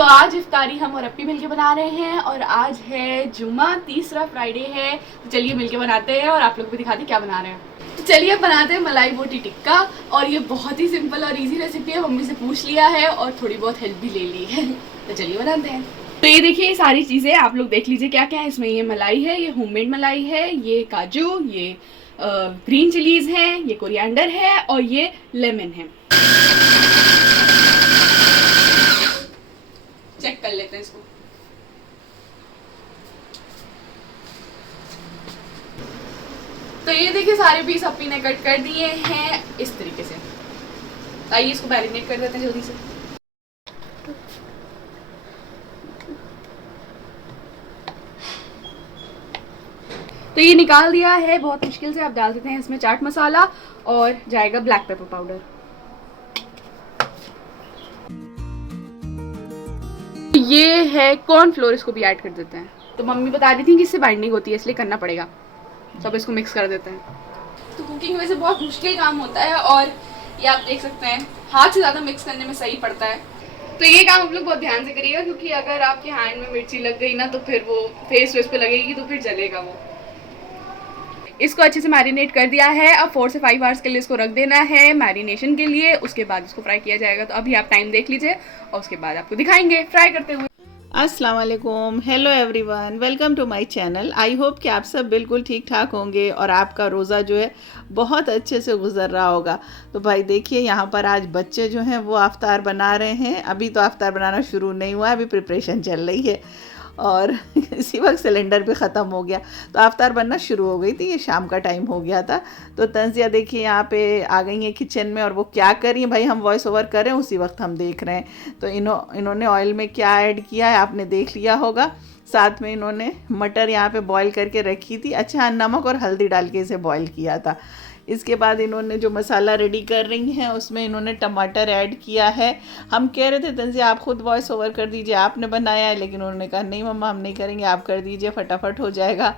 तो आज इफ्तारी हम और अप्पी मिलके बना रहे हैं और आज है जुमा, तीसरा फ्राइडे है। तो चलिए मिलके बनाते हैं और आप लोग को भी दिखाते हैं क्या बना रहे हैं। तो चलिए अब बनाते हैं मलाई बोटी टिक्का। और ये बहुत ही सिंपल और इजी रेसिपी है, मम्मी से पूछ लिया है और थोड़ी बहुत हेल्प भी ले ली है। तो चलिए बनाते हैं। तो ये देखिए ये सारी चीज़ें आप लोग देख लीजिए क्या क्या है इसमें। ये मलाई है, ये होममेड मलाई है, ये काजू, ये ग्रीन चिलीज है, ये कोरिएंडर है और ये लेमन है। चेक कर लेते हैं इसको। तो ये देखिए सारे पीस अप्पी ने कट कर दिए हैं इस तरीके से। आइए इसको मैरिनेट कर देते हैं जल्दी से। तो ये निकाल दिया है बहुत मुश्किल से। आप डाल देते हैं इसमें चाट मसाला और जाएगा ब्लैक पेपर पाउडर। ये है कॉर्नफ्लोर, इसको भी ऐड कर देते हैं। तो मम्मी बता रही थी कि इससे बाइंडिंग होती है इसलिए करना पड़ेगा। तो अब इसको मिक्स कर देते हैं। तो कुकिंग वैसे बहुत मुश्किल काम होता है और ये आप देख सकते हैं हाथ से ज़्यादा मिक्स करने में सही पड़ता है। तो ये काम आप लोग बहुत ध्यान से करिएगा क्योंकि अगर आपके हैंड में मिर्ची लग गई ना तो फिर वो फेस वेस पे लगेगी तो फिर जलेगा वो। इसको अच्छे से मैरिनेट कर दिया है। अब 4 से 5 आवर्स के लिए इसको रख देना है मैरिनेशन के लिए। उसके बाद इसको फ्राई किया जाएगा। तो अभी आप टाइम देख लीजिए और उसके बाद आपको दिखाएंगे फ्राई करते हुए। अस्सलाम वालेकुम, hello everyone, welcome to my channel. I hope कि आप सब बिल्कुल ठीक ठाक होंगे और आपका रोज़ा जो है बहुत अच्छे से गुजर रहा होगा। तो भाई देखिए यहाँ पर आज बच्चे जो हैं वो अफ्तार बना रहे हैं। अभी तो अफ्तार बनाना शुरू नहीं हुआ है, अभी प्रिपरेशन चल रही है और इसी वक्त सिलेंडर भी ख़त्म हो गया तो अफ्तार बनना शुरू हो गई थी। ये शाम का टाइम हो गया था। तो तंजिया देखिए यहाँ पे आ गई हैं किचन में और वो क्या कर रही हैं भाई, हम वॉइस ओवर करें उसी वक्त हम देख रहे हैं। तो इन्होंने ऑयल में क्या ऐड किया है आपने देख लिया होगा। साथ में इन्होंने मटर यहाँ पे बॉईल करके रखी थी। अच्छा, नमक और हल्दी डाल के इसे बॉईल किया था। इसके बाद इन्होंने जो मसाला रेडी कर रही हैं उसमें इन्होंने टमाटर ऐड किया है। हम कह रहे थे तंजिया आप खुद वॉइस ओवर कर दीजिए, आपने बनाया है, लेकिन उन्होंने कहा नहीं मम्मा हम नहीं करेंगे, आप कर दीजिए, फटाफट हो जाएगा।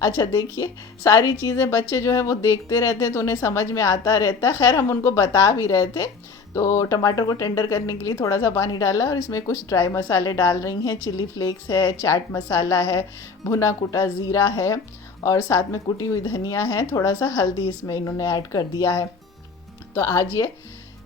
अच्छा देखिए सारी चीज़ें बच्चे जो है वो देखते रहते हैं तो उन्हें समझ में आता रहता है। खैर हम उनको बता भी रहे थे। तो टमाटर को टेंडर करने के लिए थोड़ा सा पानी डाला और इसमें कुछ ड्राई मसाले डाल रही हैं। चिली फ्लेक्स है, चाट मसाला है, भुना कुटा ज़ीरा है और साथ में कुटी हुई धनिया है, थोड़ा सा हल्दी इसमें इन्होंने ऐड कर दिया है। तो आज ये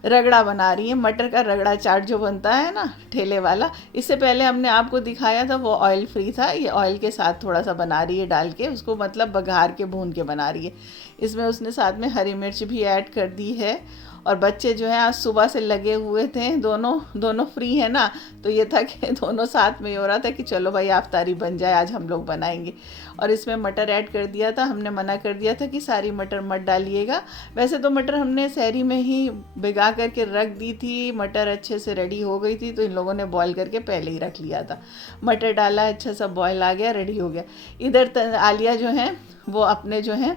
रगड़ा बना रही है, मटर का रगड़ा चाट जो बनता है ना ठेले वाला। इससे पहले हमने आपको दिखाया था वो ऑयल फ्री था। ये ऑयल के साथ थोड़ा सा बना रही है डाल के, उसको मतलब बघार के भून के बना रही है। इसमें उसने साथ में हरी मिर्च भी ऐड कर दी है। और बच्चे जो हैं आज सुबह से लगे हुए थे, दोनों फ्री है ना, तो ये था कि दोनों साथ में हो रहा था कि चलो भाई अफ्तारी बन जाए, आज हम लोग बनाएंगे। और इसमें मटर ऐड कर दिया था। हमने मना कर दिया था कि सारी मटर मत डालिएगा। वैसे तो मटर हमने सहरी में ही भिगा करके रख दी थी, मटर अच्छे से रेडी हो गई थी तो इन लोगों ने बॉईल करके पहले ही रख लिया था। मटर डाला, अच्छा सा बॉयल आ गया, रेडी हो गया। इधर आलिया जो है वो अपने जो है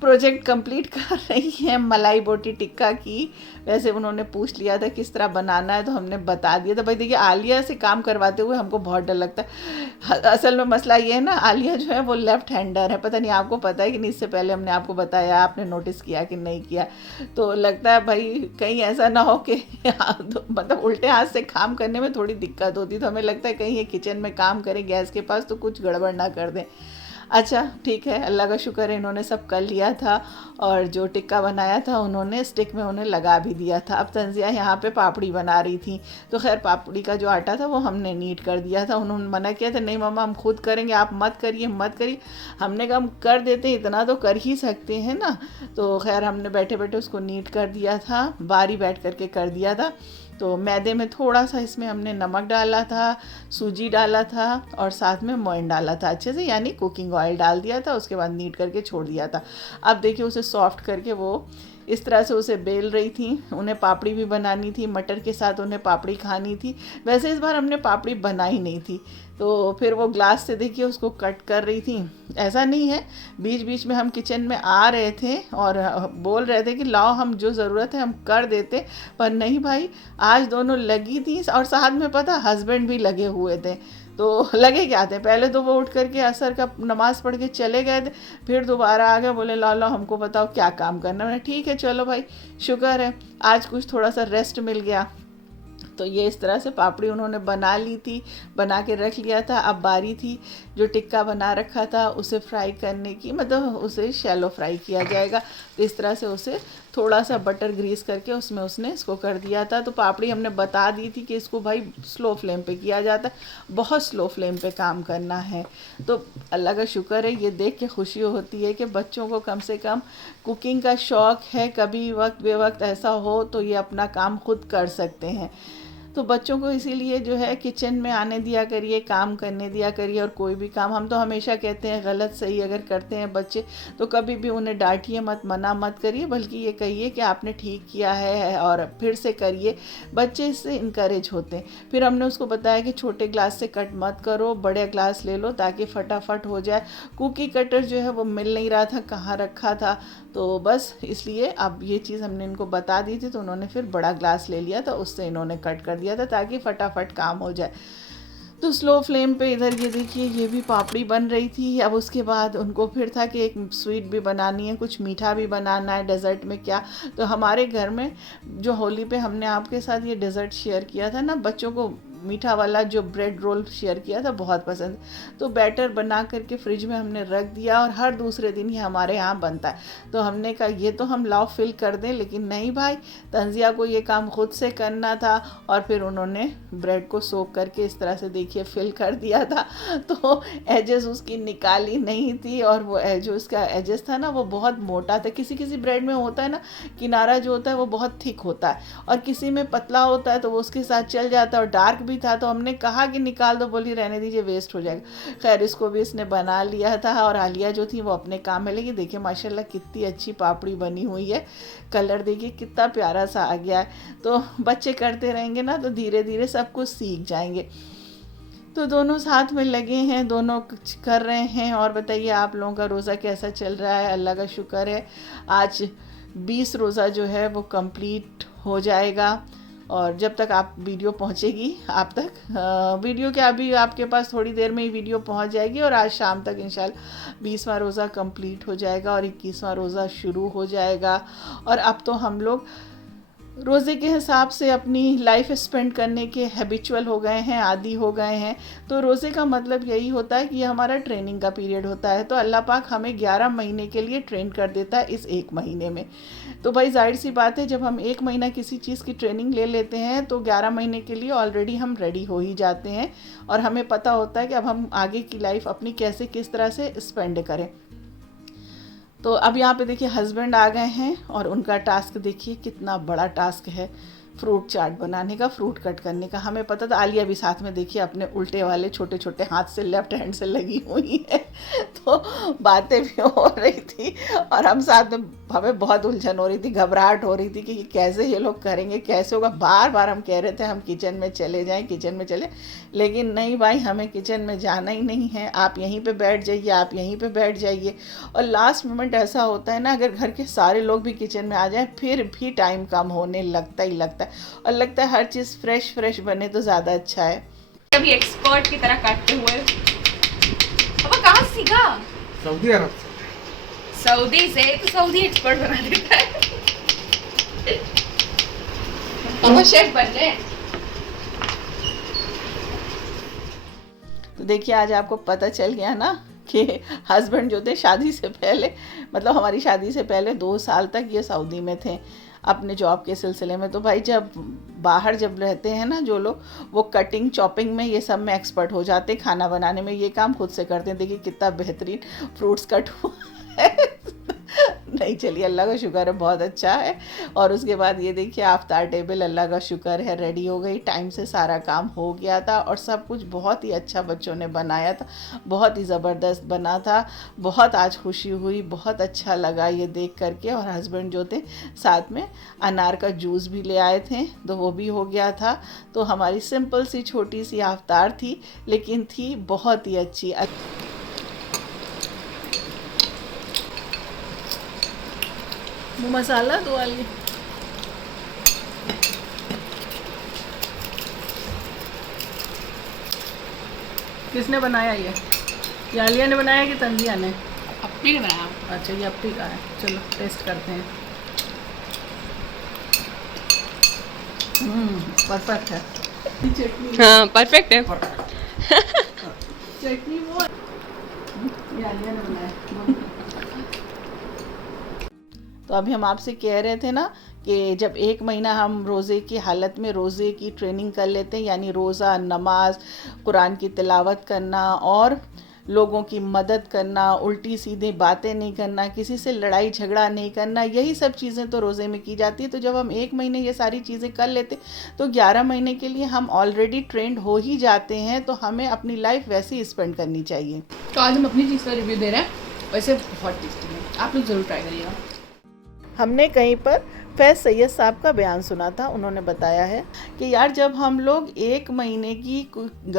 प्रोजेक्ट कंप्लीट कर रही है मलाई बोटी टिक्का की। वैसे उन्होंने पूछ लिया था किस तरह बनाना है तो हमने बता दिया था। भाई देखिए आलिया से काम करवाते हुए हमको बहुत डर लगता है। असल में मसला ये है ना, आलिया जो है वो लेफ़्ट हैंडर है। पता नहीं आपको पता है कि नहीं, इससे पहले हमने आपको बताया, आपने नोटिस किया कि नहीं किया। तो लगता है भाई कहीं ऐसा ना हो कि मतलब उल्टे हाथ से काम करने में थोड़ी दिक्कत होती। तो हमें लगता है कहीं ये किचन में काम करें गैस के पास तो कुछ गड़बड़ ना कर दें। अच्छा ठीक है, अल्लाह का शुक्र है इन्होंने सब कर लिया था। और जो टिक्का बनाया था उन्होंने स्टिक में उन्हें लगा भी दिया था। अब तंजिया यहाँ पे पापड़ी बना रही थी। तो खैर पापड़ी का जो आटा था वो हमने नीट कर दिया था। उन्होंने मना किया था नहीं मम्मा हम खुद करेंगे, आप मत करिए मत करिए। हमने कहा हम कर देते, इतना तो कर ही सकते हैं ना। तो खैर हमने बैठे बैठे उसको नीट कर दिया था, बारी बैठ करके कर दिया था। तो मैदे में थोड़ा सा इसमें हमने नमक डाला था, सूजी डाला था और साथ में मोइन डाला था अच्छे से, यानी कुकिंग ऑयल डाल दिया था। उसके बाद नीट करके छोड़ दिया था। अब देखिए उसे सॉफ्ट करके वो इस तरह से उसे बेल रही थी। उन्हें पापड़ी भी बनानी थी, मटर के साथ उन्हें पापड़ी खानी थी। वैसे इस बार हमने पापड़ी बनाई नहीं थी तो फिर वो ग्लास से देखिए उसको कट कर रही थी। ऐसा नहीं है, बीच बीच में हम किचन में आ रहे थे और बोल रहे थे कि लाओ हम जो ज़रूरत है हम कर देते, पर नहीं भाई आज दोनों लगी थी। और साथ में पता हस्बैंड भी लगे हुए थे। तो लगे क्या थे, पहले तो वो उठ करके असर का नमाज़ पढ़ के चले गए थे, फिर दोबारा आ गए, बोले ला लो हमको बताओ क्या काम करना है। मैंने ठीक है चलो भाई शुक्र है आज कुछ थोड़ा सा रेस्ट मिल गया। तो ये इस तरह से पापड़ी उन्होंने बना ली थी, बना के रख लिया था। अब बारी थी जो टिक्का बना रखा था उसे फ्राई करने की, मतलब उसे शैलो फ्राई किया जाएगा। तो इस तरह से उसे थोड़ा सा बटर ग्रीस करके उसमें उसने इसको कर दिया था। तो पापड़ी हमने बता दी थी कि इसको भाई स्लो फ्लेम पे किया जाता है, बहुत स्लो फ्लेम पे काम करना है। तो अल्लाह का शुक्र है, ये देख के खुशी होती है कि बच्चों को कम से कम कुकिंग का शौक़ है। कभी वक्त बेवक्त ऐसा हो तो ये अपना काम खुद कर सकते हैं। तो बच्चों को इसीलिए जो है किचन में आने दिया करिए, काम करने दिया करिए। और कोई भी काम, हम तो हमेशा कहते हैं गलत सही अगर करते हैं बच्चे तो कभी भी उन्हें डांटिए मत, मना मत करिए, बल्कि ये कहिए कि आपने ठीक किया है और फिर से करिए। बच्चे इससे इनकरेज होते हैं। फिर हमने उसको बताया कि छोटे ग्लास से कट मत करो, बड़े ग्लास ले लो ताकि फटाफट हो जाए। कुकी कटर जो है वो मिल नहीं रहा था, कहाँ रखा था, तो बस इसलिए अब ये चीज़ हमने इनको बता दी थी। तो उन्होंने फिर बड़ा ग्लास ले लिया, तो उससे इन्होंने कट कर दिया था ताकि फटाफट काम हो जाए। तो स्लो फ्लेम पे इधर ये देखिए ये भी पापड़ी बन रही थी। अब उसके बाद उनको फिर था कि एक स्वीट भी बनानी है, कुछ मीठा भी बनाना है, डेज़र्ट में क्या। तो हमारे घर में जो होली पे हमने आपके साथ ये डेज़र्ट शेयर किया था ना, बच्चों को मीठा वाला जो ब्रेड रोल शेयर किया था बहुत पसंद। तो बैटर बना करके फ्रिज में हमने रख दिया और हर दूसरे दिन ही हमारे यहाँ बनता है। तो हमने कहा ये तो हम लाओ फिल कर दें, लेकिन नहीं भाई, तंजिया को ये काम खुद से करना था। और फिर उन्होंने ब्रेड को सोक करके इस तरह से देखिए फिल कर दिया था। तो एजेस उसकी निकाली नहीं थी, और वो जो उसका एजेस था ना वो बहुत मोटा था। किसी किसी ब्रेड में होता है ना, किनारा जो होता है वो बहुत थिक होता है, और किसी में पतला होता है तो वो उसके साथ चल जाता है। और डार्क भी था, तो हमने कहा कि निकाल दो, बोली रहने दीजिए वेस्ट हो जाएगा। खैर इसको भी इसने बना लिया था। और आलिया जो थी वो अपने काम में लगी। देखिए माशाल्लाह कितनी अच्छी पापड़ी बनी हुई है, कलर देखिए कितना प्यारा सा आ गया है। तो बच्चे करते रहेंगे ना तो धीरे धीरे सब कुछ सीख जाएंगे। तो दोनों साथ में लगे हैं, दोनों कुछ कर रहे हैं। और बताइए आप लोगों का रोज़ा कैसा चल रहा है? अल्लाह का शुक्र है, आज 20 रोज़ा जो है वो कंप्लीट हो जाएगा। और जब तक आप वीडियो पहुंचेगी आप तक वीडियो के अभी आपके पास थोड़ी देर में ही वीडियो पहुंच जाएगी। और आज शाम तक इंशाल्लाह 20वां रोज़ा कंप्लीट हो जाएगा और 21वां रोज़ा शुरू हो जाएगा। और अब तो हम लोग रोज़े के हिसाब से अपनी लाइफ स्पेंड करने के हैबिचुअल हो गए हैं, आदी हो गए हैं। तो रोज़े का मतलब यही होता है कि ये हमारा ट्रेनिंग का पीरियड होता है। तो अल्लाह पाक हमें 11 महीने के लिए ट्रेन कर देता है इस एक महीने में। तो भाई जाहिर सी बात है, जब हम एक महीना किसी चीज़ की ट्रेनिंग ले लेते हैं तो 11 महीने के लिए ऑलरेडी हम रेडी हो ही जाते हैं। और हमें पता होता है कि अब हम आगे की लाइफ अपनी कैसे किस तरह से स्पेंड करें। तो अब यहाँ पे देखिए हस्बैंड आ गए हैं और उनका टास्क देखिए कितना बड़ा टास्क है, फ्रूट चाट बनाने का, फ्रूट कट करने का। हमें पता था, आलिया भी साथ में देखिए अपने उल्टे वाले छोटे छोटे हाथ से, लेफ्ट हैंड से लगी हुई है। तो बातें भी हो रही थी और हम साथ में, हमें बहुत उलझन हो रही थी, घबराहट हो रही थी कि कैसे ये लोग करेंगे, कैसे होगा। बार बार हम कह रहे थे हम किचन में चले जाएं, किचन में चले, लेकिन नहीं भाई हमें किचन में जाना ही नहीं है। आप यहीं पे बैठ जाइए, आप यहीं पे बैठ जाइए। और लास्ट मोमेंट ऐसा होता है ना, अगर घर के सारे लोग भी किचन में आ जाएं फिर भी टाइम कम होने लगता ही लगता है। और लगता है हर चीज़ फ्रेश फ्रेश बने तो ज़्यादा अच्छा है। कभी एक्सपर्ट की तरह काटते हुए। अब कहाँ सीखा? सऊदी अरब से। सऊदी से? तो सऊदी एक्सपर्ट बना देता है। अब शेफ बन गए। तो देखिए आज आपको पता चल गया ना कि हस्बैंड जो थे शादी से पहले, मतलब हमारी शादी से पहले 2 साल तक ये सऊदी में थे अपने जॉब के सिलसिले में। तो भाई जब बाहर जब रहते हैं ना जो लोग, वो कटिंग चॉपिंग में ये सब में एक्सपर्ट हो जाते हैं, खाना बनाने में ये काम खुद से करते हैं। देखिए कितना बेहतरीन फ्रूट्स कट हुआ है। नहीं चलिए अल्लाह का शुक्र है, बहुत अच्छा है। और उसके बाद ये देखिए आफ्तार टेबल, अल्लाह का शुक्र है रेडी हो गई, टाइम से सारा काम हो गया था। और सब कुछ बहुत ही अच्छा बच्चों ने बनाया था, बहुत ही ज़बरदस्त बना था। बहुत आज खुशी हुई, बहुत अच्छा लगा ये देख करके। और हस्बैंड जो थे साथ में अनार का जूस भी ले आए थे, तो वो भी हो गया था। तो हमारी सिंपल सी छोटी सी आफ्तार थी, लेकिन थी बहुत ही अच्छी। वो मसाला दो आलिया, किसने बनाया ये आलिया ने बनाया कि तंजिया ने? अपनी ने बनाया। अच्छा ये अपनी का है, चलो टेस्ट करते हैं। परफेक्ट है। हाँ परफेक्ट है। चटनी वो ये आलिया ने बनाया। तो अभी हम आपसे कह रहे थे ना कि जब 1 महीना हम रोज़े की हालत में रोज़े की ट्रेनिंग कर लेते हैं, यानी रोज़ा, नमाज, कुरान की तिलावत करना और लोगों की मदद करना, उल्टी सीधी बातें नहीं करना, किसी से लड़ाई झगड़ा नहीं करना, यही सब चीज़ें तो रोज़े में की जाती है। तो जब हम 1 महीने ये सारी चीज़ें कर लेते तो 11 महीने के लिए हम ऑलरेडी ट्रेंड हो ही जाते हैं। तो हमें अपनी लाइफ वैसे ही स्पेंड करनी चाहिए। तो आज हम अपनी चीज़ का रिव्यू दे रहे हैं, वैसे बहुत टेस्टी है, आप लोग ज़रूर ट्राई करिएगा। हमने कहीं पर फैज़ सैयद साहब का बयान सुना था। उन्होंने बताया है कि यार जब हम लोग 1 महीने की,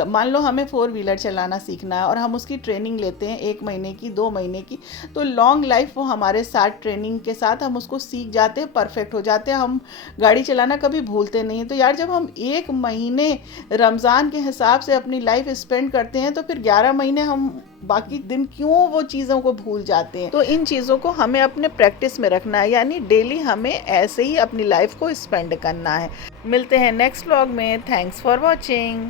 मान लो हमें 4 व्हीलर चलाना सीखना है और हम उसकी ट्रेनिंग लेते हैं 1 महीने की, 2 महीने की, तो लॉन्ग लाइफ वो हमारे साथ ट्रेनिंग के साथ हम उसको सीख जाते हैं, परफेक्ट हो जाते हैं, हम गाड़ी चलाना कभी भूलते नहीं हैं। तो यार जब हम 1 महीने रमज़ान के हिसाब से अपनी लाइफ स्पेंड करते हैं तो फिर 11 महीने हम बाकी दिन क्यों वो चीज़ों को भूल जाते हैं। तो इन चीज़ों को हमें अपने प्रैक्टिस में रखना है, यानी डेली हमें ऐसे ही अपनी लाइफ को स्पेंड करना है। मिलते हैं नेक्स्ट व्लॉग में। Thanks for watching.